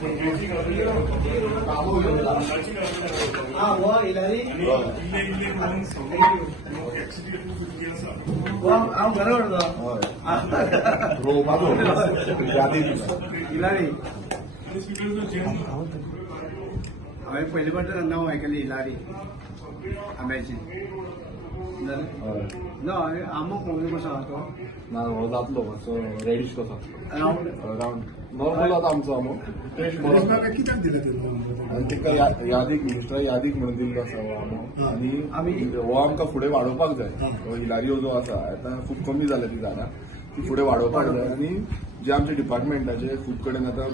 वो इलारी हांव घरा व्हरता इलारी हांवें पयलीं फावट नांव आयकलें इलारी आंब्याची ना आंबो पळोवंक कसो आहा तो ना हो जातलो मातसो रेडीश कसो रावंड रावंड नॉर्मल आतां आमचो आंबो टेस्ट बरो कित्याक दिला ते आनी ताका यादीक मिनिस्टरा यादीक म्हणून दिल्लो आसा हो आंबो आनी हो आमकां फुडें वाडोवपाक जाय हो हिलारियो जो आसा आतां खूब कमी जाल्या ती झाडां ती फुडें वाडोवपाक जाय आनी जे आमचे डिपार्टमेंटाचे खूब कडेन आतां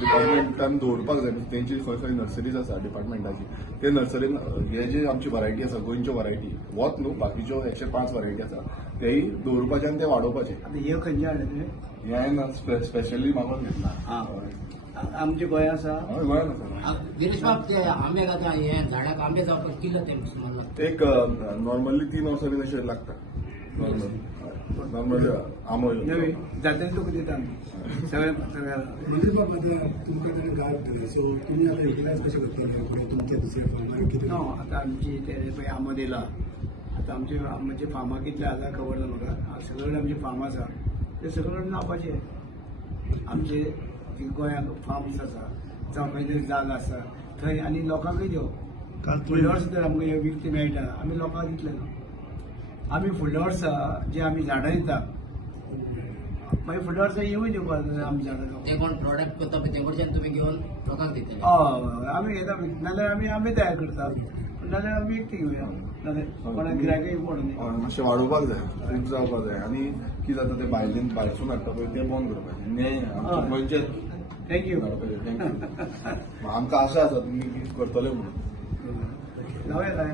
डिपार्टमेंटान दवरपाक जाय तेंची खंय खंय नर्सरीज आसा डिपार्टमेंटाची ते नर्सरीन हे जे आमची वरायटी आसा गोंयच्यो वरायटी वत न्हू बाकीच्यो 105 वरायटी आसा तेय दवरपाचे आनी ते वाडोवपाचे आतां हे खंयचे हाडले तुवें हे हांवें स्पेशली मागून घेतला आमचे गोंय आसा हय गोंयान आसा दिनेश बाब ते आंबे घाता हे झाडाक आंबे जावपाक किल्लो ते म्हणला एक नॉर्मली 3 वर्सांनी अशें लागता नॉर्मली आंबो नवी जात्रेक तुका दिता आमी सगळ्या दिनेश बाब आतां तुमकां ताणें गायब केलें सो तुमी आतां युटिलायज कशें करतले फुडें तुमचे दुसरे फार्मार कितें नो आतां आमची ते पळय आंबो दिला आतां आमचे फार्मां कितले आसा खबर ना म्हाका सगळे कडेन आमचे फार्म आसा ते सगळे कडेन लावपाचे आमचे गोंयांत फार्म्स आसा जावं खंय तरी जागा आसा थंय आनी लोकांकय दिवप फुडल्या वर्सा तर आमकां हे विकते मेळटा आमी लोकांक दितले न्हू आमी फुडल्या वर्सा जे आमी झाडां दिता मागीर फुडल्या वर्सा येवूय दिवपाक आमी झाडां ते कोण प्रोडक्ट करता पळय ते कडच्यान तुमी घेवन लोकांक दितले हय आमी घेता नाल्यार आमी तयार करता नाल्यार आमी विकती घेवया नाल्यार कोणाक गिरायकय पडना मातशें वाडोवपाक जाय खूब जावपाक जाय आनी कितें जाता ते भायरसून हाडटा पळय तें बंद करपाचें न्याय आमचे गोंयचे थँक्यू थँक्यू आमकां आशा आसा तुमी करतले म्हणून जावया काय